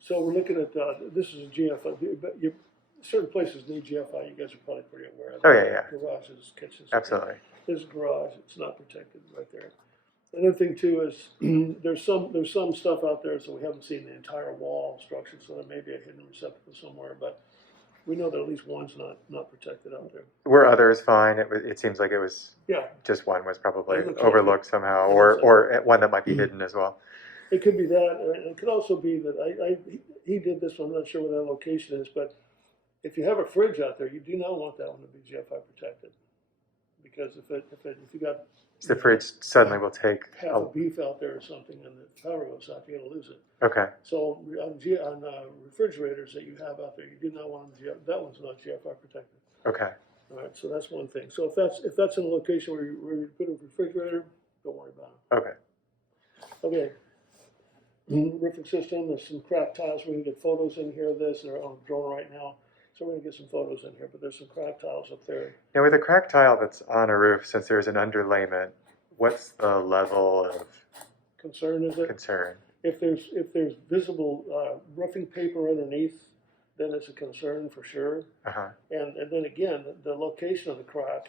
So we're looking at, this is a GFI, but certain places need GFI, you guys are probably pretty aware of it. Oh, yeah. Garages, kitchens. Absolutely. There's a garage, it's not protected right there. Another thing too is, there's some stuff out there, so we haven't seen the entire wall structure, so there may be a hidden receptacle somewhere, but we know that at least one's not protected out there. Were others fine? It seems like it was, Yeah, just one was probably It looked overlooked somehow, or one that might be hidden as well. it could be that, and it could also be that he did this one, I'm not sure where that location is, but if you have a fridge out there, you do not want that one to be GFI protected. Because if you got The fridge suddenly will take half a beef out there or something and the power goes out, you're gonna lose it. Okay. So on refrigerators that you have out there, you do not want them, that one's not GFI protected. Okay. All right, so that's one thing. So if that's in a location where you put a refrigerator, don't worry about it. Okay. Okay. Roofing system, there's some cracked tiles. We can get photos in here of this. They're on drone right now. So we're gonna get some photos in here, but there's some cracked tiles up there. Now with a cracked tile that's on a roof, since there's an underlayment, what's the level of Concern is it? concern? If there's visible roofing paper underneath, then it's a concern for sure. Uh-huh. And then again, the location of the crack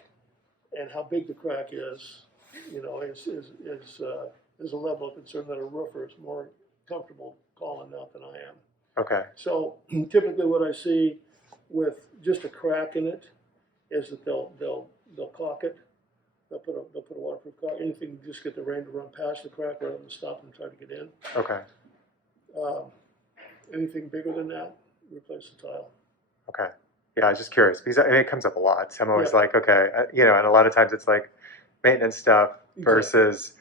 and how big the crack is, you know, is a level of concern that a roofer is more comfortable calling out than I am. Okay. So typically, what I see with just a crack in it is that they'll caulk it. They'll put a waterproof caulk. Anything to just get the rain to run past the crack rather than stop and try to get in. Okay. Anything bigger than that, replace the tile. Okay. Yeah, I was just curious because it comes up a lot. So I'm always like, okay, and a lot of times it's like maintenance stuff versus,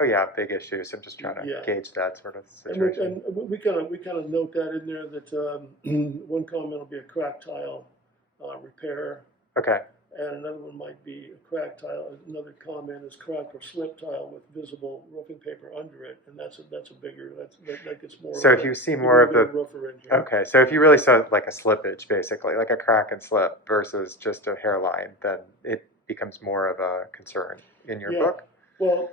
oh yeah, big issues. So I'm just trying to gauge that sort of situation. And we kind of note that in there that one comment will be a cracked tile repair. Okay. And another one might be a cracked tile. Another comment is cracked or slip tile with visible roofing paper under it, and that's a bigger. That gets more. So if you see more of the roofer injury. Okay, so if you really saw like a slippage, basically like a crack and slip versus just a hairline, then it becomes more of a concern in your book. Well,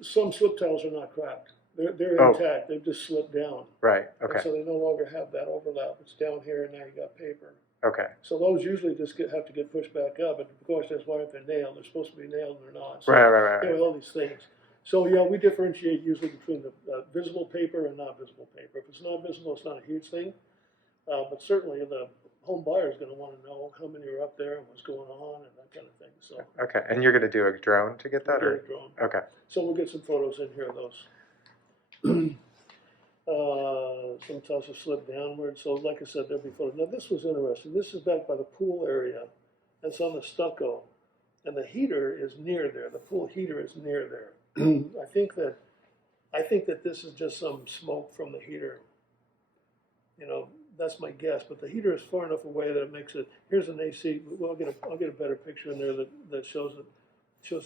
some slip tiles are not cracked. They're intact. They've just slipped down. Right. Okay. And so they no longer have that overlap. It's down here, and now you got paper. Okay. So those usually just have to get pushed back up, but the question is why aren't they nailed? They're supposed to be nailed and they're not. So, right. You know, all these things. So yeah, we differentiate usually between the visible paper and not visible paper. If it's not visible, it's not a huge thing. But certainly the home buyer is going to want to know how many are up there and what's going on and that kind of thing. So. Okay, and you're going to do a drone to get that, or? A drone. Okay. So we'll get some photos in here of those. Some tiles have slipped downward, so like I said, there'll be photos. Now this was interesting. This is back by the pool area. It's on the stucco, and the heater is near there. The pool heater is near there. I think that this is just some smoke from the heater. You know, that's my guess. But the heater is far enough away that it makes it. Here's an AC. Well, I'll get a better picture in there that shows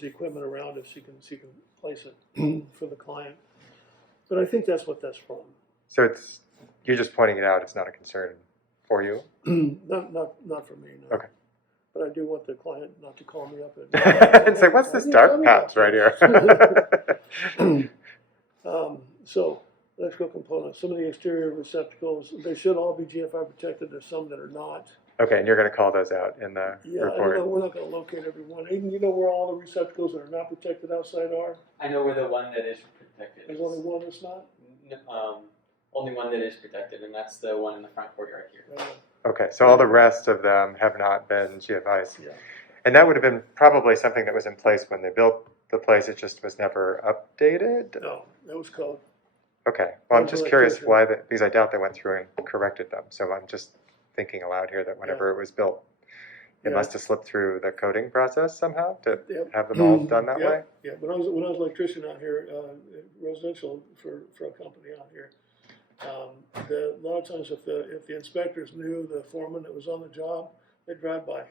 the equipment around it, so you can place it for the client. But I think that's what that's from. So you're just pointing it out. It's not a concern for you. Not for me. No. Okay. But I do want the client not to call me up and say, "What's this dark patch right here?" So electrical components. Some of the exterior receptacles, they should all be GFI protected. There's some that are not. Okay, and you're going to call those out in the report. Yeah, we're not going to locate every one. Even you know where all the receptacles that are not protected outside are? I know where the one that is protected. There's only one that's not? Only one that is protected, and that's the one in the front courtyard here. Okay, so all the rest of them have not been GFIs. Yeah. And that would have been probably something that was in place when they built the place. It just was never updated? No, that was code. Okay, well, I'm just curious why, because I doubt they went through and corrected them. So I'm just thinking aloud here that whenever it was built, it must have slipped through the coding process somehow to have them all done that way? Yeah, when I was an electrician out here, residential for a company out here, a lot of times if the inspectors knew the foreman that was on the job, they'd drive by.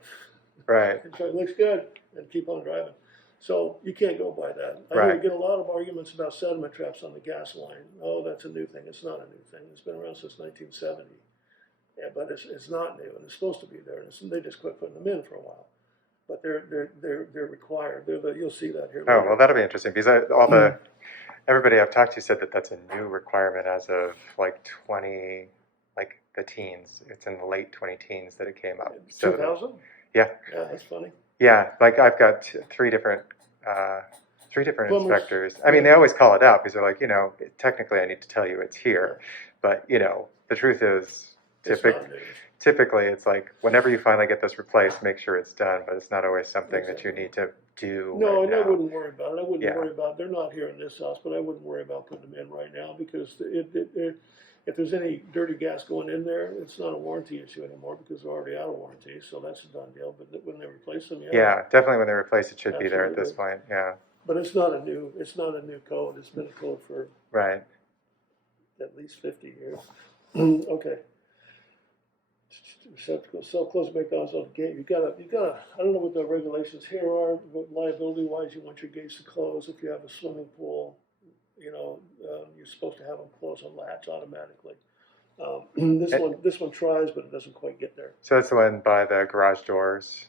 Right. And say, it looks good, and keep on driving. So you can't go by that. I get a lot of arguments about sediment traps on the gas line. Oh, that's a new thing. It's not a new thing. It's been around since 1970. Yeah, but it's not new, and it's supposed to be there. And they just quit putting them in for a while. But they're required. You'll see that here. Oh, well, that'll be interesting because everybody I've talked to said that that's a new requirement as of like the teens. It's in the late 20-teens that it came up. So 2000? yeah, That's funny. yeah. Like I've got three different Plumbers. inspectors. I mean, they always call it out because they're like, technically I need to tell you it's here, but the truth is, It's not new. typically it's like whenever you finally get this replaced, make sure it's done, but it's not always something that you need to do. No, right and I now. wouldn't worry about it. I wouldn't Yeah. worry about. They're not here in this house, but I wouldn't worry about putting them in right now because if there's any dirty gas going in there, it's not a warranty issue anymore because they're already out of warranty. So that's a done deal. But when they replace them, Yeah, definitely when they replace it should be there at this Absolutely. point. Yeah. But it's not a new code. It's been a code for Right. at least 50 years. Okay. Receptacle, cell close McDonald's on the gate. You gotta. I don't know what the regulations here are, but liability-wise, you want your gates to close. If you have a swimming pool, you're supposed to have them close and latch automatically. This one tries, but it doesn't quite get there. So that's the one by the garage doors.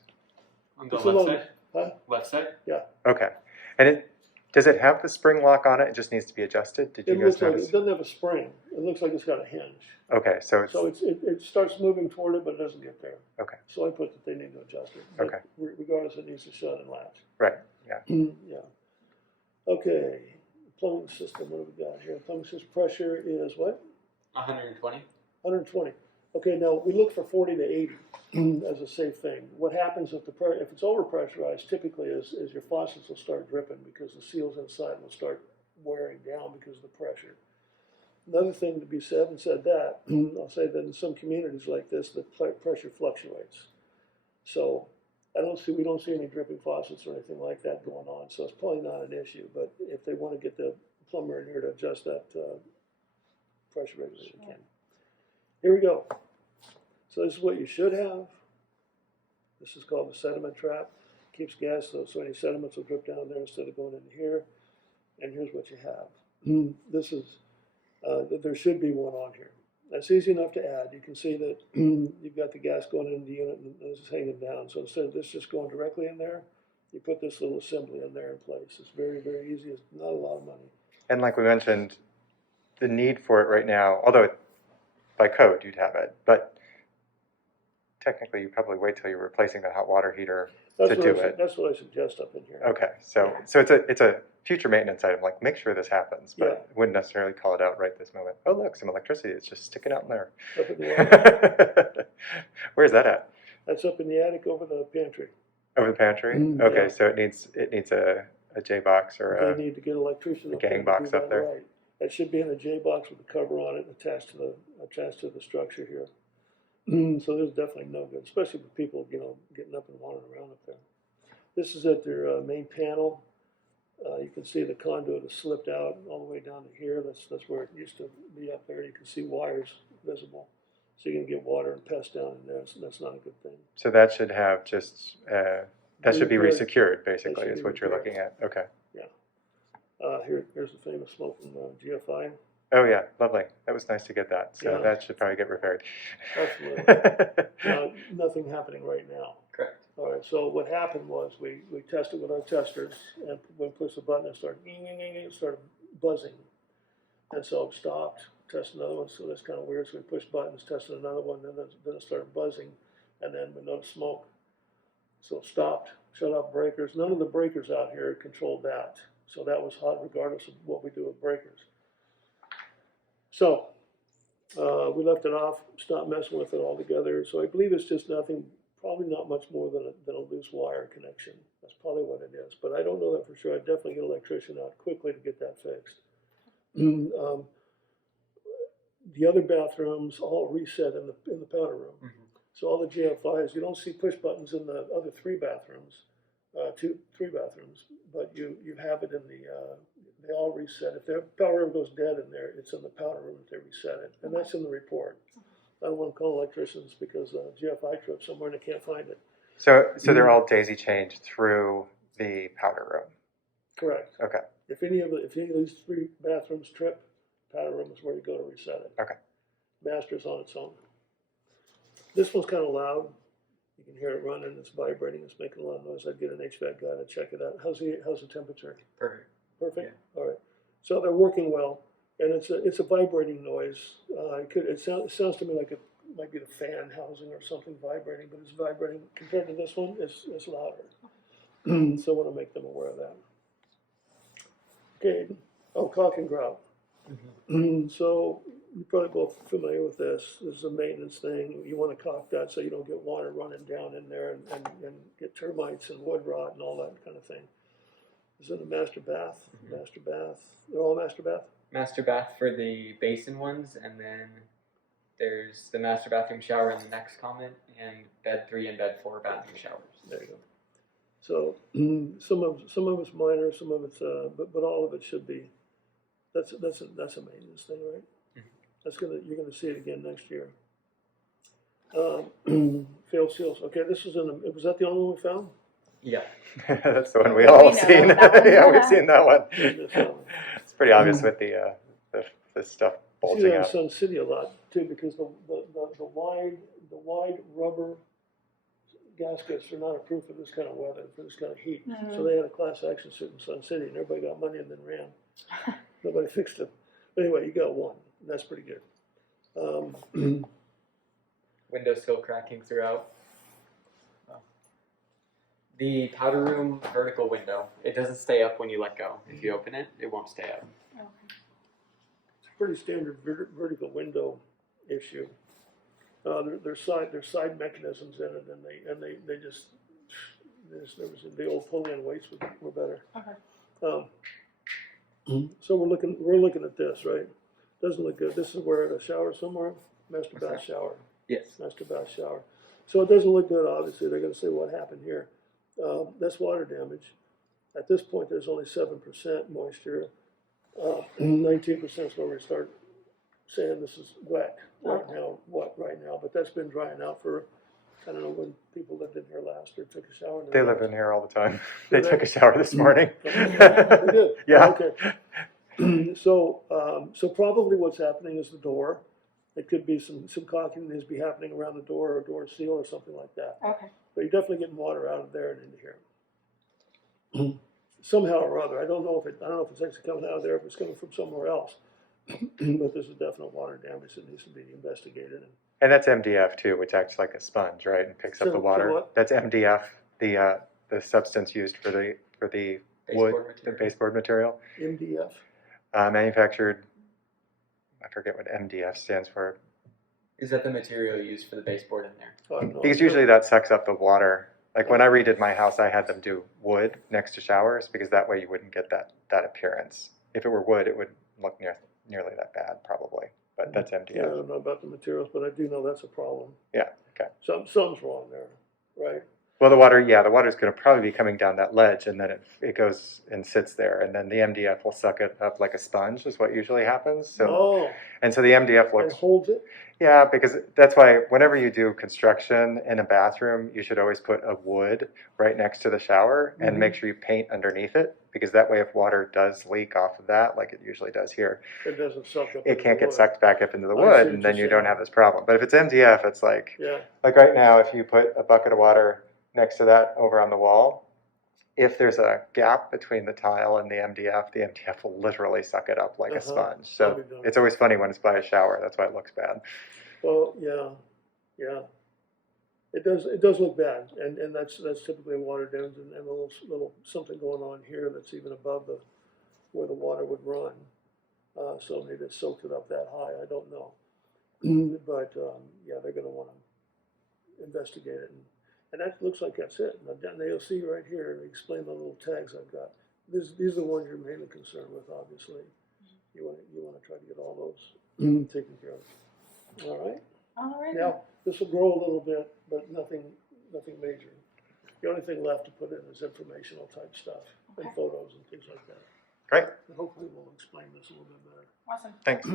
On the It's left a side? Huh? Left side? Okay. And does it have the spring lock on it? It just needs to be adjusted. Did you It guys looks like notice? it doesn't have a spring. It looks like it's got a hinge. Okay, so it's So it starts moving toward it, but it doesn't get there. okay. So I put that they need to adjust it. But Okay. Regardless, it needs to shut and latch. Right. Yeah. Yeah. Okay. Plumbing system. What have we got here? Plumbing system pressure is what? 120. 120. Okay. Now we look for 40 to 80 as a safe thing. What happens if if it's over pressurized? Typically, is your faucets will start dripping because the seals inside will start wearing down because of the pressure. Another thing to be said, and said that, I'll say that in some communities like this, the pressure fluctuates. So we don't see any dripping faucets or anything like that going on. So it's probably not an issue. But if they want to get the plumber in here to adjust that pressure regulator, they can. Here we go. So this is what you should have. This is called the sediment trap. Keeps gas, so any sediments will drip down there instead of going into here. And here's what you have. This is. There should be one on here. That's easy enough to add. You can see that you've got the gas going into the unit and this is hanging down. So instead of this just going directly in there, you put this little assembly in there in place. It's very, very easy. It's not a lot of money. And like we mentioned, the need for it right now, although by code you'd have it, but technically you probably wait till you're replacing the hot water heater to do it. That's what I suggest up in here. Okay, so it's a future maintenance item. Like make sure this happens, but wouldn't necessarily call it out right this moment. Oh look, some electricity. It's just sticking out in there. Up in the attic. Where's that at? That's up in the attic over the pantry. Over the pantry. Okay, Yeah. so it needs a J box or They need to get an electrician up there gang to box do up that there. right. That should be in a J box with a cover on it attached to the structure here. So there's definitely no good, especially for people getting up and wandering around up there. This is at their main panel. You can see the conduit has slipped out all the way down to here. That's where it used to be up there. You can see wires visible, so you can get water and pests down in there. So that's not a good thing. So that should have just that should be resecured, basically, should is be what you're repaired. looking at. Okay. Here's the famous smoke from GFI. Oh yeah, lovely. That was nice to get that. So Yeah. that should probably get repaired. Absolutely. Nothing happening right now. Correct. All right, so what happened was we tested with our testers, and when we pushed the button, it started buzzing. And so it stopped, tested another one, so that's kind of weird. So we pushed buttons, tested another one, then it started buzzing, and then we noticed smoke. So it stopped, shut off breakers. None of the breakers out here controlled that. So that was hot regardless of what we do with breakers. So we left it off, stopped messing with it altogether. So I believe it's just nothing, probably not much more than a loose wire connection. That's probably what it is. But I don't know that for sure. I'd definitely get an electrician out quickly to get that fixed. The other bathrooms all reset in the powder room. Mm-hmm. So all the GFIs, you don't see push buttons in the other three bathrooms, three bathrooms, but you have it in they all reset. If their powder room goes dead in there, it's in the powder room that they reset it, and that's in the report. I don't want to call electricians because GFI tripped somewhere and they can't find it. So they're all daisy chained through the powder room. Correct. Okay. If any of these three bathrooms trip, powder room is where you go to reset it. Okay. Master's on its own. This one's kind of loud. You can hear it running. It's vibrating. It's making a lot of noise. I'd get an HVAC guy to check it out. How's the temperature? Perfect. Perfect. Yeah. All right. So they're working well, and it's a vibrating noise. It sounds to me like it might be the fan housing or something vibrating, but it's vibrating compared to this one. It's louder. So I want to make them aware of that. Okay. Oh, caulk and grout. So you're probably both familiar with this. This is a maintenance thing. You want to caulk that so you don't get water running down in there and get termites and wood rot and all that kind of thing. Is it a master bath? Master bath. They're all master bath? Master bath for the basin ones, and then there's the master bathroom shower in the next comment, and bed 3 and bed 4 bathroom showers. There you go. So some of it's minor, some of it's but all of it should be. That's a maintenance thing, right? Mm-hmm. You're gonna see it again next year. Failed seals. Okay, was that the only one we found? Yeah. That's the one we all have seen. Yeah, we've seen that one. Yeah, It's pretty obvious with the stuff see bulging that in out. Sun City a lot too, because the wide rubber gaskets are not approved for this kind of weather, for this kind of heat. So they had a class action suit in Sun City, and everybody got money and then ran. Nobody fixed it. But anyway, you got one. And that's pretty good. Window still cracking throughout. The powder room vertical window, it doesn't stay up when you let go. If you open it, it won't stay up. It's a pretty standard vertical window issue. There's side mechanisms in it, and they just the old pull-in weights were better. Okay. So we're looking at this, right? Doesn't look good. This is where the shower somewhere, master bath shower. Yes. Master bath shower. So it doesn't look good. Obviously, they're going to say what happened here. That's water damage. At this point, there's only 7% moisture. 19% is where we start saying this is wet right now. But that's been drying out for, I don't know when people lived in here last or took a shower. They live in here all the time. They Did took a shower this morning. They did? Yeah. Okay. So probably what's happening is the door. It could be some caulking that needs to be happening around the door or a door seal or something like that. Okay. But you're definitely getting water out of there and into here. Somehow or other. I don't know if it's actually coming out of there, if it's coming from somewhere else. But there's a definite water damage that needs to be investigated. And that's MDF too, which acts like a sponge, right, and picks up So- the so water. what? That's MDF, the substance used for the wood, the baseboard material, MDF. manufactured. I forget what MDF stands for. Is that the material used for the baseboard in there? I don't know. Because usually that sucks up the water. Like when I redid my house, I had them do wood next to showers because that way you wouldn't get that appearance. If it were wood, it would look nearly that bad probably. But that's MDF. Yeah, I don't know about the materials, but I do know that's a problem. Yeah. Okay. Something's wrong there, right? Well, the water's going to probably be coming down that ledge, and then it goes and sits there, and then the MDF will suck it up like a sponge, is what usually happens. So, and so the MDF looks. And holds it. Yeah, because that's why whenever you do construction in a bathroom, you should always put a wood right next to the shower and make sure you paint underneath it, because that way if water does leak off of that, like it usually does here, It doesn't suck up. it can't get sucked back up into the I see wood, what and then you're you don't saying. have this problem. But if it's MDF, it's like, Yeah. like right now, if you put a bucket of water next to that over on the wall, if there's a gap between the tile and the MDF will literally suck it up like a sponge. So That'd be done. it's always funny when it's by a shower. That's why it looks bad. Well, yeah. It does look bad, and that's typically water damage and a little something going on here that's even above where the water would run. So maybe it soaked it up that high. I don't know, but yeah, they're going to want to investigate it, and that looks like that's it. Now you'll see right here. Explain the little tags I've got. These are the ones you're mainly concerned with, obviously. You want to try to get all those taken care of. All right. All right. Now, this will grow a little bit, but nothing major. The only thing left to put in is informational type stuff and Okay. photos and things like that. Great. And hopefully we'll explain this a little bit better. Awesome. Thanks.